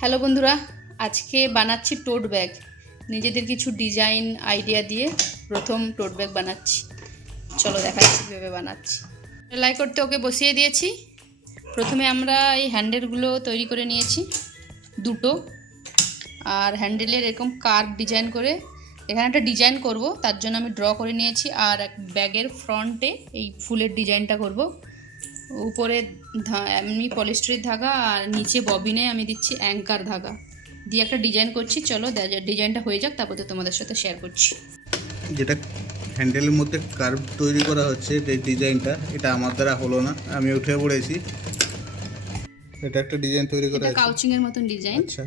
Hello বন্ধুরা, আজকে বানাচ্ছি টোট ব্যাগ। নিজেদের কিছু ডিজাইন আইডিয়া দিয়ে প্রথম টোট ব্যাগ বানাচ্ছি। চলো দেখাচ্ছি কীভাবে বানাচ্ছি। সেলাই করতে ওকে বসিয়ে দিয়েছি। প্রথমে আমরা এই হ্যান্ডেলগুলো তৈরি করে নিয়েছি দুটো, আর হ্যান্ডেলের এরকম কার্ভ ডিজাইন করে এখানে একটা ডিজাইন করব, তার জন্য আমি ড্র করে নিয়েছি। আর এক ব্যাগের ফ্রন্টে এই ফুলের ডিজাইনটা করব। উপরে এমনি পলিস্টারের ধাগা আর নিচে ববিনে আমি দিচ্ছি অ্যাঙ্কার ধাগা দিয়ে একটা ডিজাইন করছি। চলো ডিজাইনটা হয়ে যাক, তারপরে তোমাদের সাথে শেয়ার করছি। যেটা হ্যান্ডেলের মধ্যে কার্ভ তৈরি করা হচ্ছে, এই ডিজাইনটা এটা আমার দ্বারা হলো না, আমি উঠে পড়েছি। এটা একটা ডিজাইন তৈরি করা আছে, কাউচিং এর মতন ডিজাইন। আচ্ছা,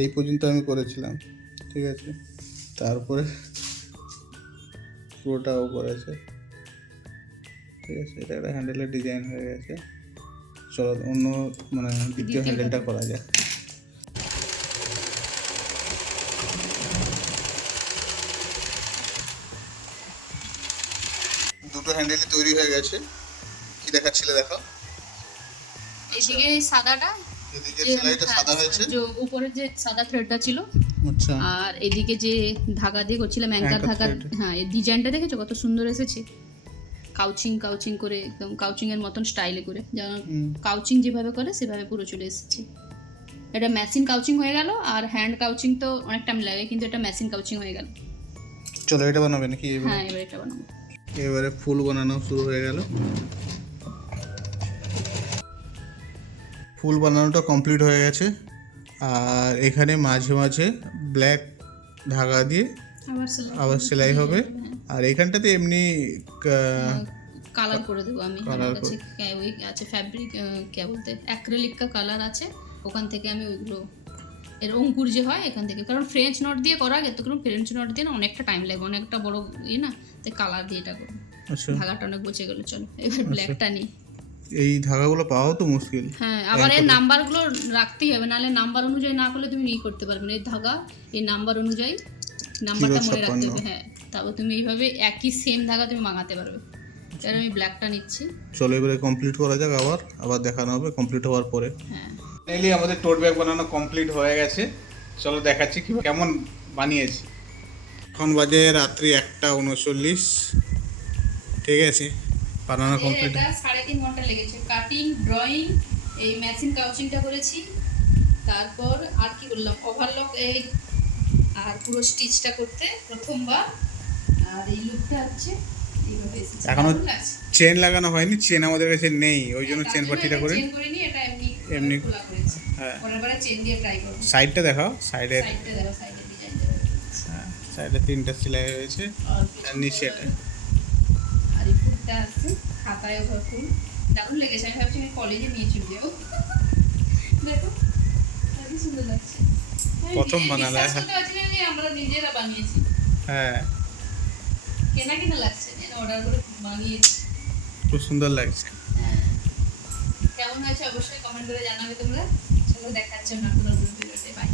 এই পর্যন্ত আমি করেছিলাম, ঠিক আছে। তারপরে পুরোটাও করেছে, ঠিক আছে। এটা একটা হ্যান্ডেলের ডিজাইন হয়ে গেছে। চলো অন্য দ্বিতীয় হ্যান্ডেলটা করা যায়। দুটো হ্যান্ডেলই তৈরি হয়ে গেছে। কি দেখাচ্ছিলে দেখো, এদিকে সাদাটা, এদিকে সেলাইটা সাদা হয়েছে, যে উপরে যে সাদা থ্রেডটা ছিল, আচ্ছা, আর এদিকে যে ধাগা দিয়ে করছিলাম অ্যাঙ্কার ধাগা। হ্যাঁ, এই ডিজাইনটা দেখেছো কত সুন্দর এসেছে, কাউচিং কাউচিং করে, একদম কাউচিং এর মতন স্টাইলে করে, যেমন কাউচিং যেভাবে করে সেভাবে পুরো চলে এসেছে। এটা মেশিন কাউচিং হয়ে গেল, আর হ্যান্ড কাউচিং তো অনেক টাইম লাগে, কিন্তু এটা মেশিন কাউচিং হয়ে গেল। চলো এটা বানাবে নাকি? হ্যাঁ, এবার এটা বানাবো। এবারে ফুল বানানো শুরু হয়ে গেল। ফুল বানানোটা কমপ্লিট হয়ে গেছে। আর এখানে মাঝে মাঝে ব্ল্যাক ধাগা দিয়ে আবার সেলাই হবে। আর এখানটাতে এমনি কালার করে দেবো আমি। আমার কাছে ওই আছে ফ্যাব্রিক, কে বলতে, অ্যাক্রিলিক কা কালার আছে, ওখান থেকে আমি ওইগুলো, এর অঙ্কুর যে হয় এখান থেকে, কারণ ফ্রেঞ্চ নট দিয়ে করা গেছে, কারণ ফ্রেঞ্চ নট দিয়ে না অনেকটা টাইম লাগবে, অনেকটা বড় না, তাই কালার দিয়ে এটা করবো। ধাগাটা অনেক বসে গেল। চলো এবার ব্ল্যাকটা নিই। এই ধাগাগুলো পাওয়াও তো মুশকিল। হ্যাঁ, আবার এর নাম্বারগুলো রাখতেই হবে, নাহলে নাম্বার অনুযায়ী না করলে তুমি নিয়ে করতে পারবে না। এই ধাগা এই নাম্বার অনুযায়ী নাম্বারটা মনে রাখতে হবে। হ্যাঁ, তারপর তুমি এইভাবে একই সেম ধাগা তুমি মাঙাতে পারবে। এবার আমি ব্ল্যাকটা নিচ্ছি। চলো এবারে কমপ্লিট করা যাক, আবার দেখানো হবে কমপ্লিট হওয়ার পরে। হ্যাঁ, ফাইনালি আমাদের টোট ব্যাগ বানানো কমপ্লিট হয়ে গেছে। চলো দেখাচ্ছি কি কেমন বানিয়েছি। এখন বাজে রাত্রি 1:39, ঠিক আছে। বানানো কমপ্লিট। এটা 3.5 ঘন্টা লেগেছে, কাটিং, ড্রয়িং, এই মেশিন কাউচিংটা করেছি, তারপর আর কি বললাম, ওভারলক এই, আর পুরো স্টিচটা করতে প্রথমবার। আর এই লুকটা হচ্ছে এইভাবে এসেছে। এখনো চেন লাগানো হয়নি, চেন আমাদের কাছে নেই, ওই জন্য চেন পাটিটা করে চেন করিনি, এটা এমনি খোলা করেছি। হ্যাঁ, পরেরবারে চেন দিয়ে ট্রাই করব। সাইডটা দেখাও, সাইডে দেখো, সাইডে ডিজাইনটা। হ্যাঁ, সাইডে 3টা সেলাই হয়েছে, আর নিচে এটা। আর এই ফুলটা আছে খাতায়, ওভার ফুল দারুণ লেগেছে। আমি ভাবছি আমি কলেজে নিয়ে চলে যাবো। দেখো কত সুন্দর লাগছে। প্রথম বানালা, আমরা নিজেরা বানিয়েছি। হ্যাঁ, কেনা লাগছে, অর্ডার করে বানিয়েছি। খুব সুন্দর লাগছে। কেমন হয়েছে অবশ্যই কমেন্ট করে জানাবে তোমরা। চলো দেখাচ্ছি নতুন ভিডিওতে। বাই।